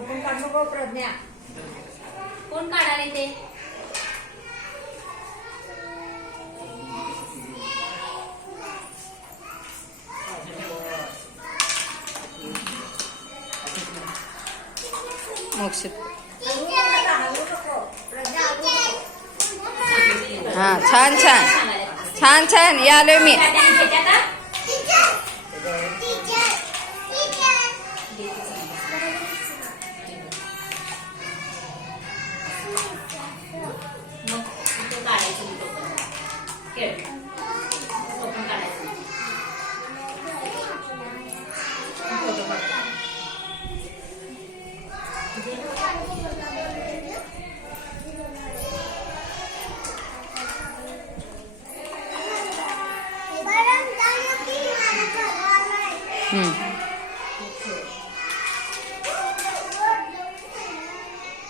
पण काढ नको प्रज्ञा. कोण काढाले ते? मोक्षित. हा छान छान छान छान यालोय मी.